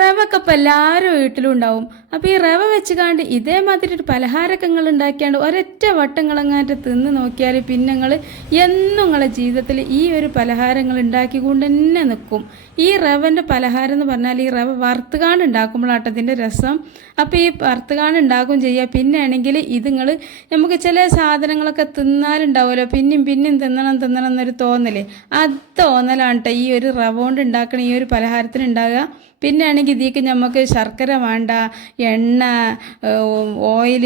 റവ ഒക്കെ ഇപ്പം എല്ലാവരും വീട്ടിലും ഉണ്ടാവും. അപ്പോൾ ഈ റവ വെച്ചുകാണ്ട് ഇതേമാതിരി ഒരു പലഹാരമൊക്കെ നിങ്ങൾ ഉണ്ടാക്കിയാണ്ട് ഒരൊറ്റ വട്ടങ്ങളങ്ങാറ്റ് തിന്ന് നോക്കിയാൽ പിന്നെ നിങ്ങൾ എന്നും നിങ്ങളെ ജീവിതത്തിൽ ഈ ഒരു പലഹാരങ്ങൾ ഉണ്ടാക്കിക്കൊണ്ട് തന്നെ നിൽക്കും ഈ റവന്റെ പലഹാരം എന്ന് പറഞ്ഞാൽ ഈ റവ വറുത്തുകാണ്ട് ഉണ്ടാക്കുമ്പോഴാട്ടോ ഇതിന്റെ രസം. അപ്പോൾ ഈ വറുത്തുകാണ്ട് ഉണ്ടാക്കും ചെയ്യുക പിന്നെ ആണെങ്കിൽ ഇത് നിങ്ങൾ നമുക്ക് ചില സാധനങ്ങളൊക്കെ തിന്നാലുണ്ടാവുമല്ലോ. പിന്നെയും പിന്നെയും തിന്നണം തിന്നണം എന്നൊരു തോന്നൽ. ആ തോന്നലാണ് കേട്ടോ ഈ ഒരു റവ കൊണ്ട് ഉണ്ടാക്കണ ഈ ഒരു പലഹാരത്തിന് ഉണ്ടാകുക പിന്നെ ആണെങ്കിൽ ഇതിലേക്ക് നമുക്ക് ശർക്കര വേണ്ട എണ്ണ ഓയിൽ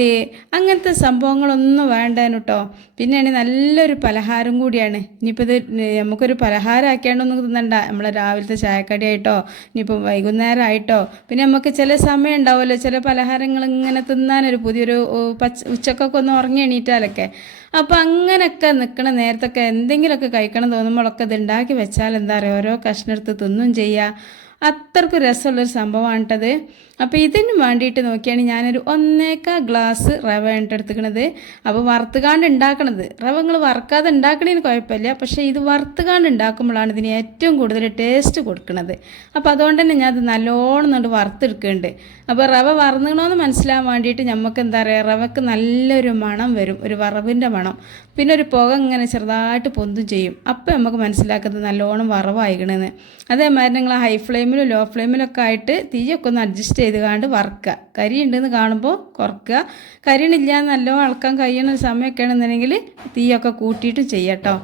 അങ്ങനത്തെ സംഭവങ്ങളൊന്നും വേണ്ടേനു കേട്ടോ പിന്നെയാണെങ്കിൽ നല്ലൊരു പലഹാരം കൂടിയാണ്. ഇനിയിപ്പോൾ ഇത് നമുക്കൊരു പലഹാരം ആക്കിയാണ്ടൊന്നും തിന്നണ്ട. നമ്മളെ രാവിലത്തെ ചായക്കടി ആയിട്ടോ ഇനിയിപ്പോൾ വൈകുന്നേരം ആയിട്ടോ പിന്നെ നമുക്ക് ചില സമയം ഉണ്ടാവുമല്ലോ ചില പലഹാരങ്ങൾ ഇങ്ങനെ തിന്നാനൊരു പുതിയൊരു പച്ച ഉച്ചക്കൊക്കെ ഒന്ന് ഉറങ്ങി എണീറ്റാലൊക്കെ. അപ്പോൾ അങ്ങനെയൊക്കെ നിൽക്കണ നേരത്തൊക്കെ എന്തെങ്കിലുമൊക്കെ കഴിക്കണം തോന്നുമ്പോഴൊക്കെ ഇത് ഉണ്ടാക്കി വെച്ചാൽ എന്താ പറയുക ഓരോ കഷ്ണം എടുത്ത് തിന്നും ചെയ്യുക അത്രയ്ക്ക് രസമുള്ളൊരു സംഭവമാണ് കേട്ടത് അപ്പോൾ ഇതിന് വേണ്ടിയിട്ട് നോക്കിയാണ് ഞാനൊരു ഒന്നേക്കാ ഗ്ലാസ് റവ ആണ് എടുത്തുക്കണത്. അപ്പോൾ വറുത്തുകാണ്ട് ഉണ്ടാക്കണത്. റവ നിങ്ങൾ വറുക്കാതെ ഉണ്ടാക്കണതിന് കുഴപ്പമില്ല. പക്ഷേ ഇത് വറുത്തുകാണ്ട് ഉണ്ടാക്കുമ്പോഴാണ് ഇതിന് ഏറ്റവും കൂടുതൽ ടേസ്റ്റ് കൊടുക്കുന്നത് അപ്പോൾ അതുകൊണ്ട് തന്നെ ഞാൻ അത് നല്ലോണം കൊണ്ട് വറുത്തെടുക്കുന്നുണ്ട്. അപ്പോൾ റവ വറന്നുകണമെന്ന് മനസ്സിലാവാൻ വേണ്ടിയിട്ട് നമുക്ക് എന്താ പറയുക റവക്ക് നല്ലൊരു മണം വരും. ഒരു വറവിന്റെ മണം. പിന്നെ ഒരു പുക ഇങ്ങനെ ചെറുതായിട്ട് പൊന്തും ചെയ്യും. അപ്പോൾ നമുക്ക് മനസ്സിലാക്കുന്നത് നല്ലോണം വറവായിക്കണമെന്ന് അതേമാതിരി നിങ്ങൾ ഹൈ ഫ്ലെയിമിലും ലോ ഫ്ലെയിമിലൊക്കെ ആയിട്ട് തീയൊക്കെ ഒന്ന് അഡ്ജസ്റ്റ് ചെയ്ത് കാണ്ട് വറുക്കുക. കരി ഉണ്ടെന്ന് കാണുമ്പോൾ കുറക്കുക. കരിയണില്ല നല്ലോണം അളക്കാൻ കഴിയണ സമയമൊക്കെ ആണെന്നുണ്ടെങ്കിൽ തീയൊക്കെ കൂട്ടിയിട്ട് ചെയ്യട്ടോ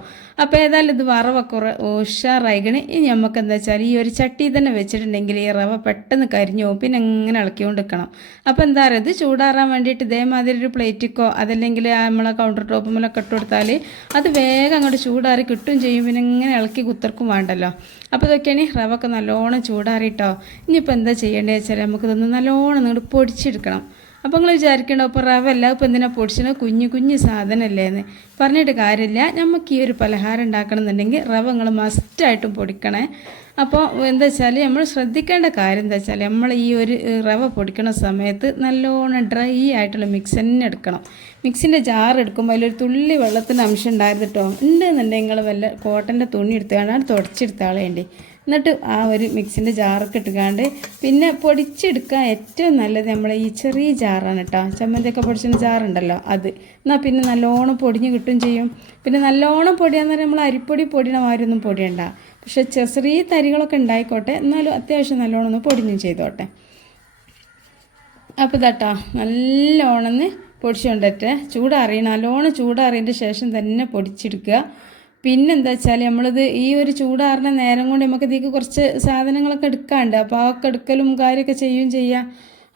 അപ്പോൾ ഏതായാലും ഇത് വറവൊക്കെ ഉഷാറായിക്കണ്. ഇനി നമുക്ക് എന്താ വെച്ചാൽ ഈ ഒരു ചട്ടി തന്നെ വെച്ചിട്ടുണ്ടെങ്കിൽ ഈ റവ പെട്ടെന്ന് കരിഞ്ഞു പോകും പിന്നെ ഇങ്ങനെ ഇളക്കിക്കൊണ്ട് നിൽക്കണം അപ്പോൾ എന്താ പറയുക ഇത് ചൂടാറാൻ വേണ്ടിയിട്ട് ഇതേമാതിരി ഒരു പ്ലേറ്റിക്കോ അതല്ലെങ്കിൽ നമ്മളെ കൗണ്ടർ ടോപ്പുമ്മലൊക്കെ ഇട്ട് കൊടുത്താൽ അത് വേഗം അങ്ങോട്ട് ചൂടാറി കിട്ടും ചെയ്യും. പിന്നെ ഇങ്ങനെ ഇളക്കി കുത്തർക്കും വേണ്ടല്ലോ. അപ്പോൾ ഇതൊക്കെയാണ് റവ ഒക്കെ നല്ലോണം ചൂടാറിയിട്ടോ ഇനിയിപ്പോൾ എന്താ ചെയ്യേണ്ടത് വെച്ചാൽ നമുക്കിതൊന്ന് നല്ലോണം നിങ്ങൾ പൊടിച്ചെടുക്കണം. അപ്പോൾ നിങ്ങൾ വിചാരിക്കണ്ടോ ഇപ്പോൾ റവ അല്ല ഇപ്പോൾ എന്തിനാ പൊടിച്ചത് കുഞ്ഞു കുഞ്ഞു സാധനമല്ലേ എന്ന് പറഞ്ഞിട്ട് കാര്യമില്ല. നമുക്ക് ഈ ഒരു പലഹാരം ഉണ്ടാക്കണം എന്നുണ്ടെങ്കിൽ റവ നിങ്ങൾ മസ്റ്റായിട്ടും പൊടിക്കണേ. അപ്പോൾ എന്താ വെച്ചാൽ നമ്മൾ ശ്രദ്ധിക്കേണ്ട കാര്യം എന്താ വെച്ചാൽ നമ്മൾ ഈ ഒരു റവ പൊടിക്കണ സമയത്ത് നല്ലോണം ഡ്രൈ ആയിട്ടുള്ള മിക്സ് തന്നെ എടുക്കണം. മിക്സിന്റെ ജാർ എടുക്കുമ്പോൾ അതിലൊരു തുള്ളി വെള്ളത്തിന്റെ അംശം ഉണ്ടായിരുന്നു കേട്ടോ ഉണ്ടെന്നുണ്ടെങ്കിൽ നിങ്ങൾ വല്ല കോട്ടന്റെ തുണി എടുത്തുകൊണ്ട് തുടച്ചെടുത്ത ആളേണ്ടി എന്നിട്ട് ആ ഒരു മിക്സിന്റെ ജാറൊക്കെ ഇട്ടുകാണ്ട് പിന്നെ പൊടിച്ചെടുക്കാൻ ഏറ്റവും നല്ലത് നമ്മൾ ഈ ചെറിയ ജാറാണ് കേട്ടോ. ചമ്മന്തിയൊക്കെ പൊടിച്ചിട്ട് ജാറുണ്ടല്ലോ അത്. എന്നാൽ പിന്നെ നല്ലോണം പൊടിഞ്ഞ് കിട്ടും ചെയ്യും. പിന്നെ നല്ലോണം പൊടിയാന്ന് പറഞ്ഞാൽ നമ്മൾ അരിപ്പൊടി പൊടിയണ മാതിരിയൊന്നും പൊടിയണ്ട. പക്ഷെ ചെറിയ തരികളൊക്കെ ഉണ്ടായിക്കോട്ടെ. എന്നാലും അത്യാവശ്യം നല്ലോണം ഒന്ന് പൊടിഞ്ഞും ചെയ്തോട്ടെ. അപ്പോൾ ഇതാട്ടോ നല്ലോണമെന്ന് പൊടിച്ചുകൊണ്ടിട്ട് ചൂടാറിയണം നല്ലോണം ചൂടാറിയതിന്റെ ശേഷം തന്നെ പൊടിച്ചെടുക്കുക. പിന്നെന്താ വെച്ചാൽ നമ്മളിത് ഈ ഒരു ചൂടാറുന്ന നേരം കൊണ്ട് നമുക്ക് ഇതിലേക്ക് കുറച്ച് സാധനങ്ങളൊക്കെ എടുക്കാണ്ട് അപ്പോൾ ആ എടുക്കലും കാര്യമൊക്കെ ചെയ്യും ചെയ്യാം.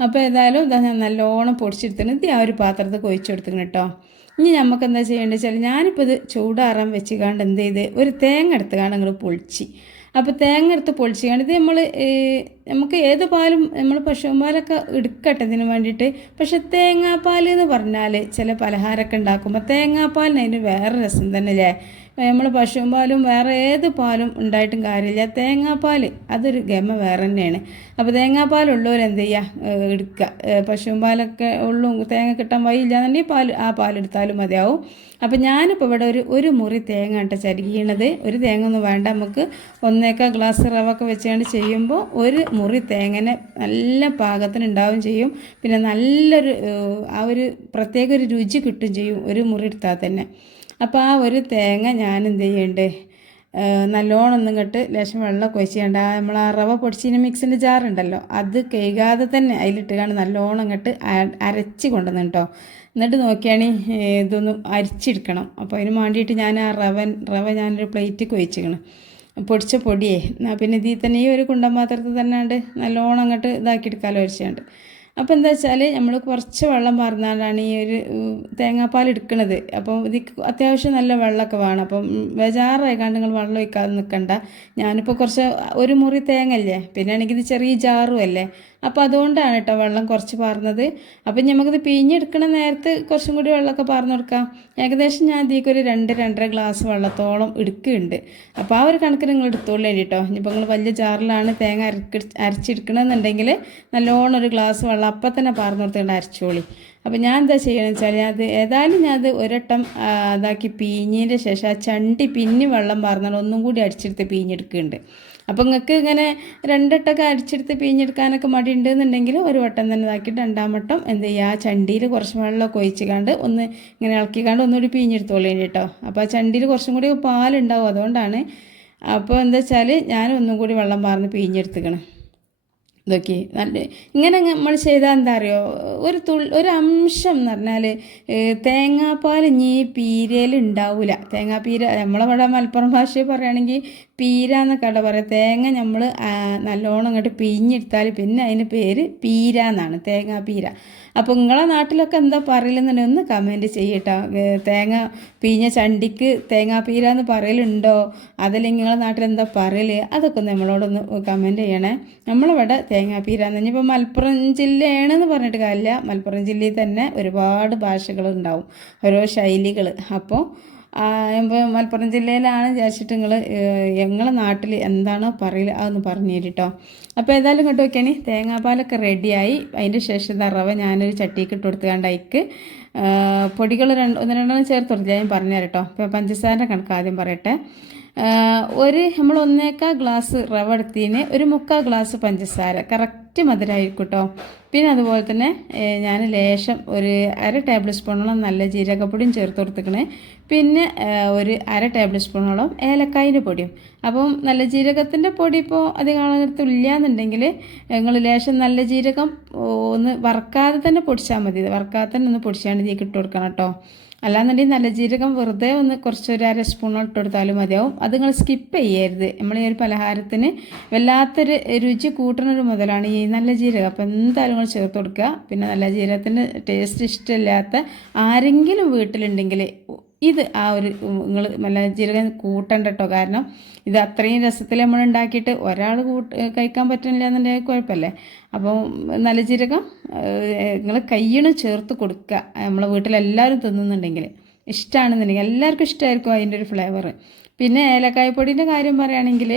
അപ്പോൾ ഏതായാലും ഇതാ ഞാൻ നല്ലോണം പൊടിച്ചെടുത്തിന് ഇത് ആ ഒരു പാത്രത്തിൽ കൊഴിച്ചു കേട്ടോ. ഇനി നമുക്ക് എന്താ ചെയ്യേണ്ടത് വെച്ചാൽ ഞാനിപ്പോൾ ഇത് ചൂടാറാൻ വെച്ച് കാണ്ട് എന്ത് ചെയ്ത് ഒരു തേങ്ങ എടുത്ത് കാണ്ട് നിങ്ങൾ പൊളിച്ച്. അപ്പോൾ തേങ്ങ എടുത്ത് പൊളിച്ച് കാണ്ട് ഇത് നമ്മൾ നമുക്ക് ഏത് പാലും നമ്മൾ പശുപാലൊക്കെ എടുക്കട്ടെ ഇതിന് വേണ്ടിയിട്ട്. പക്ഷെ തേങ്ങാപ്പാൽ എന്ന് പറഞ്ഞാൽ ചില പലഹാരമൊക്കെ ഉണ്ടാക്കുമ്പോൾ തേങ്ങാപ്പാലിന് അതിന് വേറെ രസം തന്നെ അല്ലേ നമ്മൾ പശുപാലും വേറെ ഏത് പാലും ഉണ്ടായിട്ടും കാര്യമില്ല. തേങ്ങാപ്പാൽ അതൊരു ഗമ വേറെ തന്നെയാണ്. അപ്പോൾ തേങ്ങാപ്പാലുള്ളവർ എന്ത് ചെയ്യുക എടുക്കുക പശു പശുപാലൊക്കെ ഉള്ളു തേങ്ങ കിട്ടാൻ വയ്യില്ല എന്നുണ്ടെങ്കിൽ പാൽ ആ പാലെടുത്താലും മതിയാവും. അപ്പോൾ ഞാനിപ്പോൾ ഇവിടെ ഒരു ഒരു മുറി തേങ്ങ ഇട്ട ചരികീണത് ഒരു തേങ്ങ ഒന്നും വേണ്ട. നമുക്ക് ഒന്നേക്കാൾ ഗ്ലാസ് റവ ഒക്കെ വെച്ചുകൊണ്ട് ചെയ്യുമ്പോൾ ഒരു മുറി തേങ്ങനെ നല്ല പാകത്തിന് ഉണ്ടാവും ചെയ്യും. പിന്നെ നല്ലൊരു ആ ഒരു പ്രത്യേക ഒരു രുചി കിട്ടും ചെയ്യും ഒരു മുറി എടുത്താൽ തന്നെ. അപ്പോൾ ആ ഒരു തേങ്ങ ഞാൻ എന്ത് ചെയ്യണ്ടേ നല്ലോണം ഒന്നും കെട്ട് ലേശം വെള്ളമൊക്കെ ഒഴിച്ച് ചെയ്യണ്ട ആ നമ്മൾ ആ റവ പൊടിച്ചിന് മിക്സിന്റെ ജാറുണ്ടല്ലോ അത് കഴുകാതെ തന്നെ അതിലിട്ട് കാണും നല്ലോണം ഇങ്ങോട്ട് അ- അരച്ച് കൊണ്ടുവന്നു കേട്ടോ. എന്നിട്ട് നോക്കിയാണ് ഇതൊന്ന് അരിച്ചെടുക്കണം. അപ്പോൾ അതിന് വേണ്ടിയിട്ട് ഞാൻ ആ റവ റവ ഞാനൊരു പ്ലേറ്റ് കൊഴിച്ചിക്കണം പൊടിച്ച പൊടിയേ. പിന്നെ ഇതിൽ തന്നെ ഈ ഒരു കുണ്ടൻ പാത്രത്തിൽ തന്നെ ഉണ്ട് നല്ലോണം അങ്ങോട്ട് ഇതാക്കി എടുക്കാമല്ലോ അപ്പോൾ എന്താ വെച്ചാൽ നമ്മൾ കുറച്ച് വെള്ളം പറഞ്ഞാലാണ് ഈ ഒരു തേങ്ങാപ്പാൽ എടുക്കുന്നത് അപ്പോൾ ഇത് അത്യാവശ്യം നല്ല വെള്ളമൊക്കെ വേണം. അപ്പം ബേജാറായിക്കാണ്ട് നിങ്ങൾ വെള്ളം ഒഴിക്കാതെ നിൽക്കണ്ട ഞാനിപ്പോൾ കുറച്ച് ഒരു മുറി തേങ്ങ അല്ലേ പിന്നെ ആണെങ്കിൽ ഇത് ചെറിയ ജാറും അല്ലേ? അപ്പോൾ അതുകൊണ്ടാണ് കേട്ടോ വെള്ളം കുറച്ച് പാർന്നത്. അപ്പം നമുക്കിത് പിഴിഞ്ഞെടുക്കണ നേരത്ത് കുറച്ചും കൂടി വെള്ളമൊക്കെ പാർന്നു കൊടുക്കാം. ഏകദേശം ഞാൻ അതിലേക്ക് ഒരു രണ്ട് രണ്ടര ഗ്ലാസ് വെള്ളത്തോളം എടുക്കുന്നുണ്ട്. അപ്പോൾ ആ ഒരു കണക്കിന് നിങ്ങൾ എടുത്തോളൂ കേട്ടോ ഇനിയിപ്പോൾ നിങ്ങൾ വലിയ ജാറിലാണ് തേങ്ങ അരക്ക് അരച്ചെടുക്കണമെന്നുണ്ടെങ്കിൽ നല്ലോണം ഒരു ഗ്ലാസ് വെള്ളം അപ്പം തന്നെ പാർന്നു കൊടുത്തുകൊണ്ട് അരച്ചോളി. അപ്പോൾ ഞാൻ എന്താ ചെയ്യണമെന്ന് വെച്ചാൽ അത് ഏതായാലും ഞാൻ അത് ഒരട്ടം അതാക്കി ഇതാക്കി പിഴിഞ്ഞതിന്റെ ശേഷം ആ ചണ്ടി പിന്നെ വെള്ളം പാർന്നാൽ ഒന്നും കൂടി അടിച്ചെടുത്ത് പിഴിഞ്ഞെടുക്കുന്നുണ്ട്. അപ്പോൾ നിങ്ങൾക്ക് ഇങ്ങനെ രണ്ടിട്ടൊക്കെ അരിച്ചെടുത്ത് പിഴിഞ്ഞെടുക്കാനൊക്കെ മടി ഉണ്ടെന്നുണ്ടെങ്കിൽ ഒരു വട്ടം തന്നെ ഇതാക്കിയിട്ട് രണ്ടാം വട്ടം എന്ത് ചെയ്യുക ആ ചണ്ടിയിൽ കുറച്ച് വെള്ളമൊക്കെ ഒഴിച്ചുകാണ്ട് ഒന്ന് ഇങ്ങനെ ഇളക്കിക്കാണ്ട് ഒന്നുകൂടി പിഴിഞ്ഞെടുത്തോളൂ കേട്ടോ. അപ്പോൾ ആ ചണ്ടിയിൽ കുറച്ചും കൂടി പാലുണ്ടാവും അതുകൊണ്ടാണ്. അപ്പോൾ എന്താ വെച്ചാൽ ഞാൻ ഒന്നും കൂടി വെള്ളം പാർന്ന് പിഴിഞ്ഞെടുത്തുക്കണം ഇതൊക്കെ നല്ല ഇങ്ങനെ നമ്മൾ ചെയ്താൽ എന്താ അറിയോ? ഒരു തുൾ ഒരു അംശം എന്ന് പറഞ്ഞാൽ തേങ്ങാപ്പാൽ ഇനി പീരയിൽ ഉണ്ടാവില്ല തേങ്ങാപ്പീര നമ്മളവിടെ മലപ്പുറം ഭാഷയിൽ പറയുകയാണെങ്കിൽ പീര എന്നൊക്കെ അവിടെ പറയാം. തേങ്ങ നമ്മൾ നല്ലോണം അങ്ങോട്ട് പിഴിഞ്ഞെടുത്താൽ പിന്നെ അതിന് പേര് പീര എന്നാണ് തേങ്ങാപ്പീര അപ്പോൾ നിങ്ങളെ നാട്ടിലൊക്കെ എന്താ പറയലെന്നുണ്ടെങ്കിൽ ഒന്ന് കമന്റ് ചെയ്യട്ടോ. തേങ്ങ പിഴിഞ്ഞ ചണ്ടിക്ക് തേങ്ങാ പീര എന്ന് പറയലുണ്ടോ? അതല്ലെങ്കിൽ നിങ്ങളെ നാട്ടിൽ എന്താ പറയൽ അതൊക്കെ നമ്മളോടൊന്ന് കമന്റ് ചെയ്യണേ. നമ്മളിവിടെ തേങ്ങാപ്പീര എന്ന് പറഞ്ഞാൽ ഇപ്പോൾ മലപ്പുറം ജില്ലയാണെന്ന് പറഞ്ഞിട്ട് കാര്യമില്ല. മലപ്പുറം ജില്ലയിൽ തന്നെ ഒരുപാട് ഭാഷകളുണ്ടാവും ഓരോ ശൈലികൾ അപ്പോൾ മലപ്പുറം ജില്ലയിലാണ് വിചാരിച്ചിട്ട് നിങ്ങൾ ഞങ്ങളെ നാട്ടിൽ എന്താണോ പറയില്ല അതൊന്ന് പറഞ്ഞു തരിട്ടോ. അപ്പോൾ ഏതായാലും ഇങ്ങോട്ട് നോക്കിയാണി തേങ്ങാപ്പാലൊക്കെ റെഡിയായി. അതിന്റെ ശേഷം റവ ഞാനൊരു ചട്ടിക്ക് ഇട്ട് കൊടുത്തുകൊണ്ട് അതിക്ക് പൊടികൾ രണ്ട് ഒന്ന് രണ്ടെണ്ണം ചേർത്ത് കൊടുത്തില്ല ഞാൻ പറഞ്ഞു തരട്ടോ ഇപ്പോൾ പഞ്ചസാര കണക്ക് ആദ്യം പറയട്ടെ. ഒരു നമ്മൾ ഒന്നേക്കാ ഗ്ലാസ് റവ എടുത്തതിന് ഒരു മുക്കാൽ ഗ്ലാസ് പഞ്ചസാര. കറക്റ്റ് മധുരമായിരിക്കും കേട്ടോ പിന്നെ അതുപോലെ തന്നെ ഞാൻ ലേശം ഒരു അര ടേബിൾ സ്പൂണോളം നല്ല ജീരകപ്പൊടിയും ചേർത്ത് കൊടുത്തിക്കണേ പിന്നെ ഒരു അര ടേബിൾ സ്പൂണോളം ഏലക്കായിന്റെ പൊടിയും. അപ്പം നല്ല ജീരകത്തിന്റെ പൊടി ഇപ്പോൾ അധികം ആളടുത്ത് ഇല്ല എന്നുണ്ടെങ്കിൽ നിങ്ങൾ ലേശം നല്ല ജീരകം ഒന്ന് വറക്കാതെ തന്നെ പൊടിച്ചാൽ മതി. വറക്കാതെ തന്നെ ഒന്ന് പൊടിച്ചാണ്ട് ഇതിൽ ഇട്ട് കൊടുക്കണം കേട്ടോ അല്ലാന്നുണ്ടെങ്കിൽ നല്ല ജീരകം വെറുതെ ഒന്ന് കുറച്ചൊരു അര സ്പൂൺ ഇട്ട് കൊടുത്താലും മതിയാവും. അത് നിങ്ങൾ സ്കിപ്പ് ചെയ്യരുത്. നമ്മൾ ഈ ഒരു പലഹാരത്തിന് വല്ലാത്തൊരു രുചി കൂട്ടുന്നൊരു മുതലാണ് ഈ നല്ല ജീരകം. അപ്പോൾ എന്തായാലും നിങ്ങൾ ചേർത്ത് കൊടുക്കുക. പിന്നെ നല്ല ജീരകത്തിന്റെ ടേസ്റ്റ് ഇഷ്ടമില്ലാത്ത ആരെങ്കിലും വീട്ടിലുണ്ടെങ്കിൽ ഇത് ആ ഒരു നിങ്ങൾ നല്ല ജീരകം കൂട്ടണ്ട കേട്ടോ കാരണം ഇത് അത്രയും രസത്തിൽ നമ്മൾ ഉണ്ടാക്കിയിട്ട് ഒരാൾ കൂട്ട് കഴിക്കാൻ പറ്റുന്നില്ല എന്നുണ്ടെങ്കിൽ കുഴപ്പമില്ലേ. അപ്പോൾ നല്ല ജീരകം നിങ്ങൾ കയ്യണ് ചേർത്ത് കൊടുക്കുക. നമ്മളെ വീട്ടിലെല്ലാവരും തിന്നുന്നുണ്ടെങ്കിൽ ഇഷ്ടമാണെന്നുണ്ടെങ്കിൽ എല്ലാവർക്കും ഇഷ്ടമായിരിക്കും അതിന്റെ ഒരു ഫ്ലേവർ പിന്നെ ഏലക്കായപ്പൊടിന്റെ കാര്യം പറയുകയാണെങ്കിൽ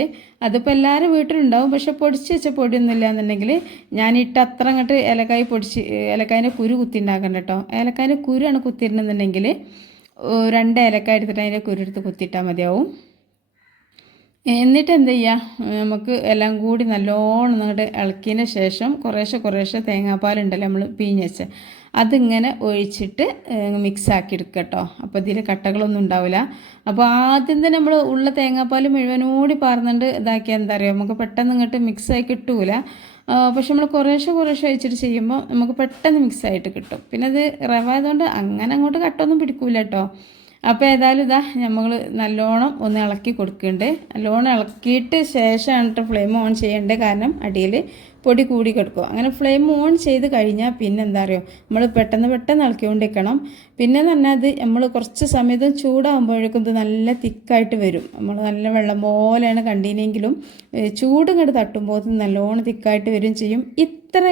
അതിപ്പോൾ എല്ലാവരും വീട്ടിലുണ്ടാവും. പക്ഷെ പൊടിച്ച് വെച്ച പൊടിയൊന്നും ഇല്ല എന്നുണ്ടെങ്കിൽ ഞാൻ ഇട്ട് അത്ര അങ്ങോട്ട് ഏലക്കായ പൊടിച്ച് ഏലക്കായന്റെ കുരു കുത്തി ഉണ്ടാക്കണം കേട്ടോ ഏലക്കായന്റെ കുരുവാണ് കുത്തിയിരുന്നെന്നുണ്ടെങ്കിൽ രണ്ട് ഏലക്ക എടുത്തിട്ട് അതിന്റെ കുരുടുത്ത് കുത്തിയിട്ടാൽ മതിയാവും. എന്നിട്ട് എന്ത് ചെയ്യുക നമുക്ക് എല്ലാം കൂടി നല്ലോണം നിങ്ങളുടെ ഇളക്കിയതിന് ശേഷം കുറേശ്ശെ കുറേശ്ശെ തേങ്ങാപ്പാലുണ്ടല്ലോ നമ്മൾ പിഴിഞ്ഞ് അതിങ്ങനെ ഒഴിച്ചിട്ട് മിക്സാക്കി എടുക്കുക കേട്ടോ അപ്പോൾ ഇതിൽ കട്ടകളൊന്നും ഉണ്ടാവില്ല. അപ്പോൾ ആദ്യം തന്നെ നമ്മൾ ഉള്ള തേങ്ങാപ്പാൽ മുഴുവനോടി പാർന്നുകൊണ്ട് ഇതാക്കിയാൽ എന്താ പറയുക നമുക്ക് പെട്ടെന്ന് ഇങ്ങോട്ട് മിക്സായി കിട്ടൂല. പക്ഷെ നമ്മൾ കുറേശ്ശെ കുറേശ്ശെ വെച്ചിട്ട് ചെയ്യുമ്പോൾ നമുക്ക് പെട്ടെന്ന് മിക്സായിട്ട് കിട്ടും. പിന്നെ അത് റവ ആയതുകൊണ്ട് അങ്ങനെ അങ്ങോട്ട് കട്ടൊന്നും പിടിക്കൂല കേട്ടോ അപ്പോൾ ഏതായാലും ഇതാ നമ്മൾ നല്ലോണം ഒന്ന് ഇളക്കി കൊടുക്കുന്നുണ്ട് നല്ലോണം ഇളക്കിയിട്ട് ശേഷമാണ് ഫ്ലെയിം ഓൺ ചെയ്യേണ്ടത്. കാരണം അടിയിൽ പൊടി കൂടി കിടക്കും അങ്ങനെ ഫ്ലെയിം ഓൺ ചെയ്ത് കഴിഞ്ഞാൽ പിന്നെ എന്താ പറയുക നമ്മൾ പെട്ടെന്ന് പെട്ടെന്ന് ഇളക്കിക്കൊണ്ടിരിക്കണം. പിന്നെ എന്ന് പറഞ്ഞാൽ അത് നമ്മൾ കുറച്ച് സമയത്ത് ചൂടാകുമ്പോഴേക്കും ഇത് നല്ല തിക്കായിട്ട് വരും. നമ്മൾ നല്ല വെള്ളം പോലെയാണ് കണ്ടീനെങ്കിലും ചൂടും കണ്ട് തട്ടുമ്പോൾ നല്ലോണം തിക്കായിട്ട് വരും ചെയ്യും. ഇത്ര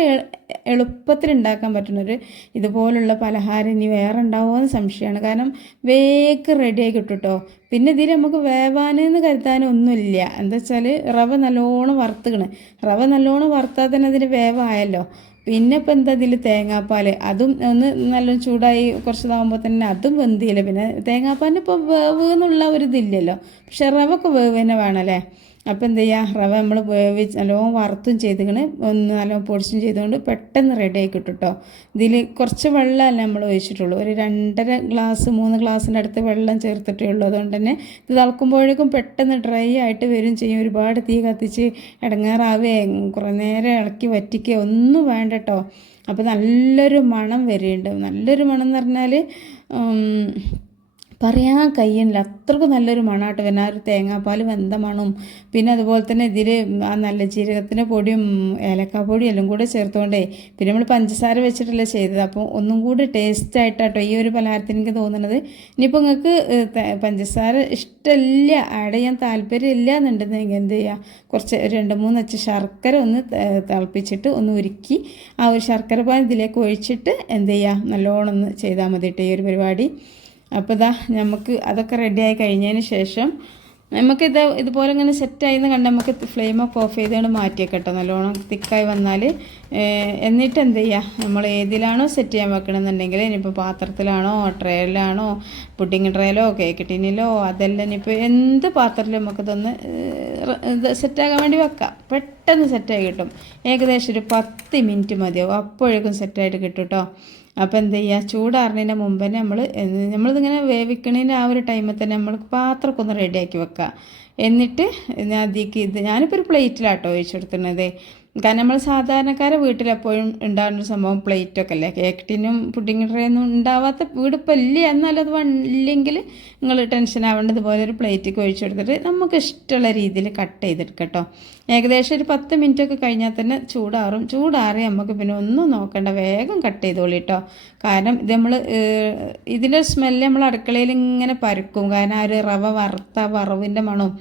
എളുപ്പത്തിൽ ഉണ്ടാക്കാൻ പറ്റുന്നൊരു ഇതുപോലുള്ള പലഹാരം ഇനി വേറെ ഉണ്ടാവുമോ എന്ന് സംശയമാണ്. കാരണം വേഗം റെഡിയായി കിട്ടും കേട്ടോ പിന്നെ ഇതിൽ നമുക്ക് വേവാനെന്ന് കരുതാനൊന്നുമില്ല എന്താ വെച്ചാൽ റവ നല്ലോണം വറുത്തുകണ് റവ നല്ലോണം വറുത്താൽ തന്നെ അതിന് വേവായല്ലോ. പിന്നെ ഇപ്പം എന്താ ഇതിൽ തേങ്ങാപ്പാൽ അതും ഒന്ന് നല്ല ചൂടായി കുറച്ച് ഇതാകുമ്പോൾ തന്നെ അതും വെന്തിയില്ല പിന്നെ തേങ്ങാപ്പാലിന് ഇപ്പോൾ വേവ് എന്നുള്ള ഒരു ഇതില്ലല്ലോ. പക്ഷെ റവൊക്കെ വേവ് തന്നെ വേണമല്ലേ അപ്പോൾ എന്ത് ചെയ്യുക റവ നമ്മൾ വേവിച്ച് നല്ലോണം വറുത്തും ചെയ്തിങ്ങനെ ഒന്ന് നല്ലോണം പൊടിച്ചും ചെയ്തുകൊണ്ട് പെട്ടെന്ന് റെഡി ആയി കിട്ടും കേട്ടോ ഇതിൽ കുറച്ച് വെള്ളമല്ല നമ്മൾ ഒഴിച്ചിട്ടുള്ളൂ. ഒരു രണ്ടര ഗ്ലാസ് മൂന്ന് ഗ്ലാസ്സിന്റെ അടുത്ത് വെള്ളം ചേർത്തിട്ടേ ഉള്ളൂ. അതുകൊണ്ട് തന്നെ ഇത് തിളക്കുമ്പോഴേക്കും പെട്ടെന്ന് ഡ്രൈ ആയിട്ട് വരും ചെയ്യും. ഒരുപാട് തീ കത്തിച്ച് ഇടങ്ങാറാവേ കുറേ നേരം ഇളക്കി വറ്റിക്കുക ഒന്നും വേണ്ട കേട്ടോ അപ്പോൾ നല്ലൊരു മണം വരെയുണ്ട് നല്ലൊരു മണം എന്ന് പറഞ്ഞാൽ പറയാൻ കഴിയണില്ല അത്രയ്ക്ക് നല്ലൊരു മണമായിട്ട് പിന്നെ ആ ഒരു തേങ്ങാപ്പാൽ വെന്ത മണവും പിന്നെ അതുപോലെ തന്നെ ഇതിൽ ആ നല്ല ജീരകത്തിന്റെ പൊടിയും ഏലക്കാപ്പൊടിയും എല്ലാം കൂടെ ചേർത്തുകൊണ്ടേ പിന്നെ നമ്മൾ പഞ്ചസാര വെച്ചിട്ടല്ലേ ചെയ്തത്. അപ്പോൾ ഒന്നും കൂടി ടേസ്റ്റ് ആയിട്ടാട്ടോ ഈ ഒരു പലഹാരത്തിന് എനിക്ക് തോന്നുന്നത്. ഇനിയിപ്പോൾ നിങ്ങൾക്ക് പഞ്ചസാര ഇഷ്ടമില്ല ആഡ് ചെയ്യാൻ താല്പര്യമില്ല എന്നുണ്ടെങ്കിൽ എന്ത് ചെയ്യുക കുറച്ച് രണ്ട് മൂന്ന് അച്ച് ശർക്കര ഒന്ന് തിളപ്പിച്ചിട്ട് ഒന്ന് ഉരുക്കി ആ ഒരു ശർക്കര പാൻ ഇതിലേക്ക് ഒഴിച്ചിട്ട് എന്ത് ചെയ്യുക നല്ലോണം ഒന്ന് ചെയ്താൽ മതി കേട്ടോ ഈ ഒരു പരിപാടി. അപ്പോൾ ഇതാ നമുക്ക് അതൊക്കെ റെഡിയായി കഴിഞ്ഞതിന് ശേഷം നമുക്ക് ഇത് ഇതുപോലെ ഇങ്ങനെ സെറ്റായിന്ന് കണ്ട് നമുക്ക് ഫ്ലെയിം ഒക്കെ ഓഫ് ചെയ്തുകൊണ്ട് മാറ്റിയേക്കട്ടോ. കേട്ടോ നല്ലോണം തിക്കായി വന്നാൽ എന്നിട്ട് എന്ത് ചെയ്യുക നമ്മൾ ഏതിലാണോ സെറ്റ് ചെയ്യാൻ വെക്കണമെന്നുണ്ടെങ്കിൽ ഇനിയിപ്പോൾ പാത്രത്തിലാണോ ട്രേയിലാണോ പുഡിങ് ട്രേയിലോ കേക്ക് ടിന്നിലോ അതെല്ലാം ഇനിയിപ്പോൾ എന്ത് പാത്രത്തിലും നമുക്കിതൊന്ന് സെറ്റാകാൻ വേണ്ടി വെക്കാം. പെട്ടെന്ന് സെറ്റായി കിട്ടും. ഏകദേശം ഒരു പത്ത് മിനിറ്റ് മതിയാവും. അപ്പോഴേക്കും സെറ്റായിട്ട് കിട്ടും കേട്ടോ അപ്പോൾ എന്ത് ചെയ്യുക ചൂടാറുന്നതിന്റെ മുമ്പ് തന്നെ നമ്മൾ നമ്മളിതിങ്ങനെ വേവിക്കണതിന്റെ ആ ഒരു ടൈമിൽ തന്നെ നമ്മൾ പാത്രമൊക്കെ ഒന്ന് റെഡിയാക്കി വെക്കുക എന്നിട്ട് അതിലേക്ക് ഇത് ഞാനിപ്പോൾ ഒരു പ്ലേറ്റിലാട്ടോ ഒഴിച്ചു കൊടുക്കുന്നത് കാരണം നമ്മൾ സാധാരണക്കാരെ വീട്ടിലെപ്പോഴും ഉണ്ടാകുന്ന സംഭവം പ്ലേറ്റൊക്കെ അല്ലേ? കേക്ക് ടിന്നും പുഡിംഗ് ട്രേ ഒന്നും ഉണ്ടാവാത്ത വീട് ഇപ്പോൾ ഇല്ല. എന്നാലും അത് നിങ്ങൾ ടെൻഷൻ ആവേണ്ടത് പോലെ ഒരു പ്ലേറ്റ് ഒഴിച്ചു കൊടുത്തിട്ട് നമുക്ക് ഇഷ്ടമുള്ള രീതിയിൽ കട്ട്. ചെയ്തെടുക്കട്ടോ ഏകദേശം ഒരു പത്ത് മിനിറ്റ് ഒക്കെ കഴിഞ്ഞാൽ തന്നെ ചൂടാറും. ചൂടാറി നമുക്ക് പിന്നെ ഒന്നും നോക്കണ്ട. വേഗം കട്ട് ചെയ്തോളി കേട്ടോ കാരണം ഇത് നമ്മൾ ഇതിന്റെ സ്മെല്ല് നമ്മൾ അടുക്കളയിൽ ഇങ്ങനെ പരക്കും. കാരണം ആ ഒരു റവ വറുത്ത വറവിന്റെ മണവും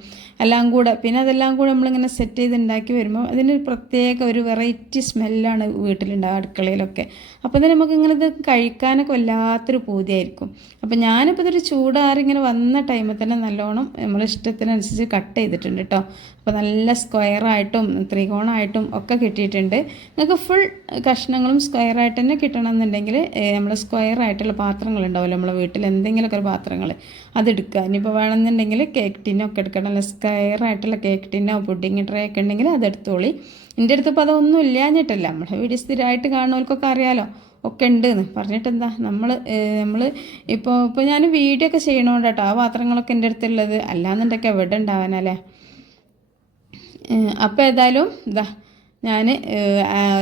എല്ലാം കൂടെ. പിന്നെ അതെല്ലാം കൂടെ നമ്മളിങ്ങനെ സെറ്റ് ചെയ്ത് ഉണ്ടാക്കി വരുമ്പോൾ അതിനൊരു പ്രത്യേക ഒരു വെറൈറ്റി സ്മെല്ലാണ് വീട്ടിലുണ്ടാവുക അടുക്കളയിലൊക്കെ. അപ്പോൾ തന്നെ നമുക്ക് ഇങ്ങനെ ഇത് കഴിക്കാനൊക്കെ വല്ലാത്തൊരു പൂതിയായിരിക്കും. അപ്പോൾ ഞാനിപ്പോൾ ഇതൊരു ചൂടാറിങ്ങനെ വന്ന ടൈമിൽ തന്നെ നല്ലോണം നമ്മൾ ഇഷ്ടത്തിനനുസരിച്ച് കട്ട് ചെയ്തിട്ടുണ്ട് കേട്ടോ അപ്പോൾ നല്ല സ്ക്വയറായിട്ടും ത്രികോണമായിട്ടും ഒക്കെ കിട്ടിയിട്ടുണ്ട്. നിങ്ങൾക്ക് ഫുൾ കഷ്ണങ്ങളും സ്ക്വയറായിട്ട് തന്നെ കിട്ടണമെന്നുണ്ടെങ്കിൽ നമ്മൾ സ്ക്വയറായിട്ടുള്ള പാത്രങ്ങൾ ഉണ്ടാവില്ല നമ്മളെ വീട്ടിൽ എന്തെങ്കിലുമൊക്കെ ഒരു പാത്രങ്ങൾ. അതെടുക്കുക ഇനിയിപ്പോൾ വേണമെന്നുണ്ടെങ്കിൽ കേക്ക് ടിന്നൊക്കെ എടുക്കണം. നല്ല സ്ക്വയറായിട്ടുള്ള കേക്ക് ടിന്നോ പുഡിങ് ട്രേ ഒക്കെ ഉണ്ടെങ്കിൽ അതെടുത്തോളി എന്റെ അടുത്ത് ഇപ്പോൾ അതൊന്നും ഇല്ലാഞ്ഞിട്ടല്ല. നമ്മുടെ വീഡിയോ സ്ഥിരമായിട്ട് കാണുന്നവർക്കൊക്കെ അറിയാലോ. ഒക്കെ ഉണ്ട് എന്ന് പറഞ്ഞിട്ട് എന്താ? നമ്മൾ നമ്മൾ ഇപ്പോൾ ഇപ്പോൾ ഞാൻ വീഡിയോ ഒക്കെ ചെയ്യണോണ്ട് കേട്ടോ. ആ പാത്രങ്ങളൊക്കെ എന്റെ അടുത്തുള്ളത്. അല്ലാന്നുണ്ടൊക്കെ എവിടെ ഉണ്ടാവാനല്ലേ അപ്പോൾ ഏതായാലും ഇതാ ഞാൻ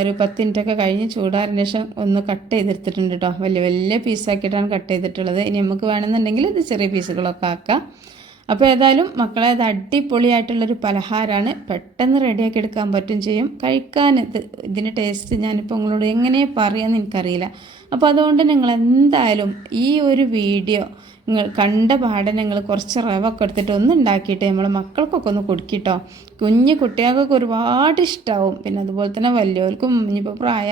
ഒരു പത്ത് മിനിറ്റൊക്കെ കഴിഞ്ഞ് ചൂടാറിന് ശേഷം ഒന്ന് കട്ട് ചെയ്തെടുത്തിട്ടുണ്ട് കേട്ടോ. വലിയ വലിയ പീസാക്കിയിട്ടാണ് കട്ട് ചെയ്തിട്ടുള്ളത്. ഇനി നമുക്ക് വേണമെന്നുണ്ടെങ്കിൽ ഇത് ചെറിയ പീസുകളൊക്കെ ആക്കാം. അപ്പോൾ ഏതായാലും മക്കളെ അത് അടിപൊളിയായിട്ടുള്ളൊരു പലഹാരമാണ് പെട്ടെന്ന് റെഡിയാക്കി എടുക്കാൻ പറ്റും ചെയ്യും. കഴിക്കാൻ ഇത് ഇതിന്റെ ടേസ്റ്റ് ഞാനിപ്പോൾ നിങ്ങളോട് എങ്ങനെ പറയാമെന്ന് എനിക്കറിയില്ല. അപ്പോൾ അതുകൊണ്ട് നിങ്ങൾ എന്തായാലും ഈ ഒരു വീഡിയോ നിങ്ങൾ കണ്ട പാടെ നിങ്ങൾ കുറച്ച് റവൊക്കെ എടുത്തിട്ട് ഒന്ന് ഉണ്ടാക്കിയിട്ട് നമ്മൾ മക്കൾക്കൊക്കെ ഒന്ന് കൊടുക്കിട്ടോ. കുഞ്ഞു കുട്ടികൾക്കൊക്കെ ഒരുപാട് ഇഷ്ടമാവും പിന്നെ അതുപോലെ തന്നെ വലിയവർക്കും ഇനിയിപ്പോൾ പ്രായ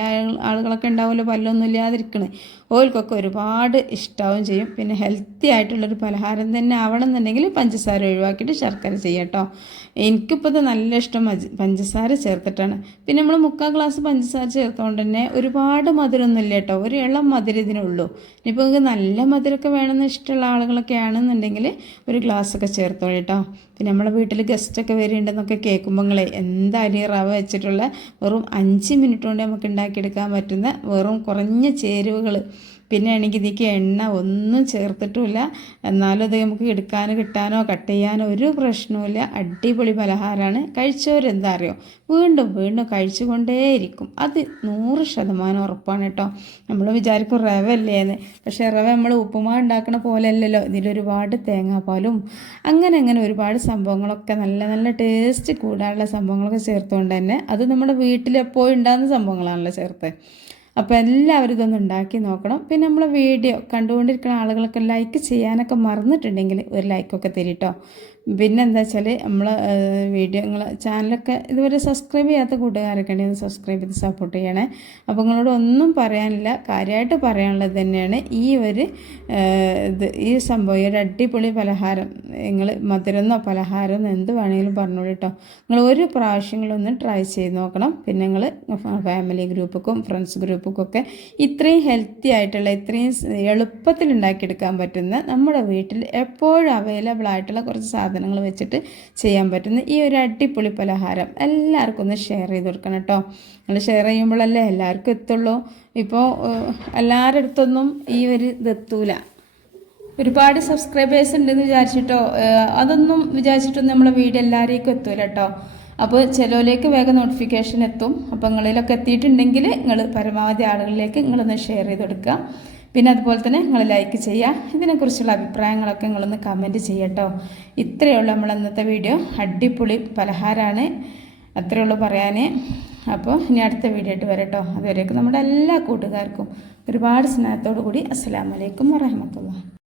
ആളുകളൊക്കെ ഉണ്ടാവുമല്ലോ പല്ലൊന്നും ഇല്ലാതിരിക്കണേ. ഓർക്കൊക്കെ ഒരുപാട് ഇഷ്ടാവും ചെയ്യും. പിന്നെ ഹെൽത്തി ആയിട്ടുള്ളൊരു പലഹാരം തന്നെ ആവണം എന്നുണ്ടെങ്കിൽ പഞ്ചസാര ഒഴിവാക്കിയിട്ട് ശർക്കര ചെയ്യട്ടോ എനിക്കിപ്പോൾ ഇത് നല്ല ഇഷ്ടം പഞ്ചസാര ചേർത്തിട്ടാണ്. പിന്നെ നമ്മൾ മുക്കാൽ ഗ്ലാസ് പഞ്ചസാര ചേർത്തുകൊണ്ട് തന്നെ ഒരുപാട് മധുരമൊന്നും ഇല്ല കേട്ടോ ഒരു ഇളം മധുരം ഇതിനുള്ളൂ. ഇനിയിപ്പോൾ നിങ്ങൾക്ക് നല്ല മധുരമൊക്കെ വേണമെന്ന് ഇഷ്ടമുള്ള ആളുകളൊക്കെ ആണെന്നുണ്ടെങ്കിൽ ഒരു ഗ്ലാസ്സൊക്കെ ചേർത്തോളൂ കേട്ടോ പിന്നെ നമ്മുടെ വീട്ടിൽ ഗസ്റ്റൊക്കെ വരുന്നുണ്ടെന്നൊക്കെ കേൾക്കുമ്പോൾ എന്തായാലും ഈ റവ വെച്ചിട്ടുള്ള വെറും അഞ്ച് മിനിറ്റ് കൊണ്ട് നമുക്ക് ഉണ്ടാക്കിയെടുക്കാൻ പറ്റുന്ന വെറും കുറഞ്ഞ ചേരുവകൾ പിന്നെ ആണെങ്കിൽ ഇതിലേക്ക് എണ്ണ ഒന്നും ചേർത്തിട്ടുമില്ല. എന്നാലും അത് നമുക്ക് എടുക്കാനോ കിട്ടാനോ കട്ട് ചെയ്യാനോ ഒരു പ്രശ്നവുമില്ല. അടിപൊളി പലഹാരമാണ്. കഴിച്ചവരെന്താ അറിയോ? വീണ്ടും വീണ്ടും കഴിച്ചുകൊണ്ടേയിരിക്കും. അത് നൂറ് ശതമാനം ഉറപ്പാണ് കേട്ടോ. നമ്മൾ വിചാരിക്കും റവ അല്ലേന്ന്. പക്ഷേ റവ നമ്മൾ ഉപ്പുമാ ഉണ്ടാക്കുന്ന പോലെ അല്ലല്ലോ ഇതിലൊരുപാട് തേങ്ങാപ്പാലും അങ്ങനെ അങ്ങനെ ഒരുപാട് സംഭവങ്ങളൊക്കെ നല്ല നല്ല ടേസ്റ്റ് കൂടാനുള്ള സംഭവങ്ങളൊക്കെ ചേർത്തുകൊണ്ട് തന്നെ അത് നമ്മുടെ വീട്ടിൽ എപ്പോഴും ഉണ്ടാകുന്ന സംഭവങ്ങളാണല്ലോ ചേർത്ത്. അപ്പോൾ എല്ലാവരും ഇതൊന്ന് ഉണ്ടാക്കി നോക്കണം. പിന്നെ നമ്മൾ വീഡിയോ കണ്ടുകൊണ്ടിരിക്കുന്ന ആളുകളൊക്കെ ലൈക്ക് ചെയ്യാനൊക്കെ മറന്നിട്ടുണ്ടെങ്കിൽ ഒരു ലൈക്കൊക്കെ തരിട്ടോ. പിന്നെ എന്താ വെച്ചാൽ നമ്മൾ വീഡിയോ നിങ്ങൾ ചാനലൊക്കെ ഇതുവരെ സബ്സ്ക്രൈബ് ചെയ്യാത്ത കൂട്ടുകാരൊക്കെ ഉണ്ടെങ്കിൽ സബ്സ്ക്രൈബ് ചെയ്ത് സപ്പോർട്ട് ചെയ്യണേ. അപ്പോൾ നിങ്ങളോട് ഒന്നും പറയാനില്ല കാര്യമായിട്ട് പറയാനുള്ളത് തന്നെയാണ് ഈ ഒരു ഇത് ഈ സംഭവം ഒരു അടിപൊളി പലഹാരം നിങ്ങൾ മധുരമെന്നോ പലഹാരം എന്ത് വേണമെങ്കിലും പറഞ്ഞോളൂ കേട്ടോ നിങ്ങൾ ഒരു പ്രാവശ്യങ്ങളൊന്ന് ട്രൈ ചെയ്ത് നോക്കണം. പിന്നെ നിങ്ങൾ ഫാമിലി ഗ്രൂപ്പുക്കും ഫ്രണ്ട്സ് ഗ്രൂപ്പുക്കും ഒക്കെ ഇത്രയും ഹെൽത്തി ആയിട്ടുള്ള ഇത്രയും എളുപ്പത്തിൽ ഉണ്ടാക്കിയെടുക്കാൻ പറ്റുന്ന നമ്മുടെ വീട്ടിൽ എപ്പോഴും അവൈലബിൾ ആയിട്ടുള്ള കുറച്ച് സാധനം സാധനങ്ങൾ വെച്ചിട്ട് ചെയ്യാൻ പറ്റുന്ന ഈ ഒരു അടിപൊളി പലഹാരം എല്ലാവർക്കും ഒന്ന് ഷെയർ ചെയ്ത് കൊടുക്കണം കേട്ടോ നിങ്ങൾ ഷെയർ ചെയ്യുമ്പോഴല്ലേ എല്ലാവർക്കും എത്തുള്ളൂ. ഇപ്പോൾ എല്ലാവരുടെ അടുത്തൊന്നും ഈ ഒരു ഇതെത്തൂല ഒരുപാട് സബ്സ്ക്രൈബേഴ്സ് ഉണ്ടെന്ന് വിചാരിച്ചിട്ടോ. അതൊന്നും വിചാരിച്ചിട്ടൊന്നും നമ്മളെ വീഡിയോ എല്ലാവരേക്കും എത്തൂല കേട്ടോ അപ്പോൾ ചിലവിലേക്ക് വേഗം നോട്ടിഫിക്കേഷൻ എത്തും. അപ്പോൾ നിങ്ങളിലൊക്കെ എത്തിയിട്ടുണ്ടെങ്കിൽ നിങ്ങൾ പരമാവധി ആളുകളിലേക്ക് നിങ്ങളൊന്ന് ഷെയർ ചെയ്ത് കൊടുക്കുക. പിന്നെ അതുപോലെ തന്നെ നിങ്ങൾ ലൈക്ക് ചെയ്യുക. ഇതിനെക്കുറിച്ചുള്ള അഭിപ്രായങ്ങളൊക്കെ നിങ്ങളൊന്ന് കമന്റ് ചെയ്യട്ടോ. ഇത്രയേ ഉള്ളൂ നമ്മൾ ഇന്നത്തെ വീഡിയോ അടിപൊളി പലഹാരമാണ്. അത്രയേ ഉള്ളൂ പറയാൻ അപ്പോൾ ഇനി അടുത്ത വീഡിയോ ആയിട്ട് വരട്ടോ. അതുവരേക്കും നമ്മുടെ എല്ലാ കൂട്ടുകാർക്കും ഒരുപാട് സ്നേഹത്തോടു കൂടി അസ്സാം വലൈക്കും വരഹമത്തുള്ള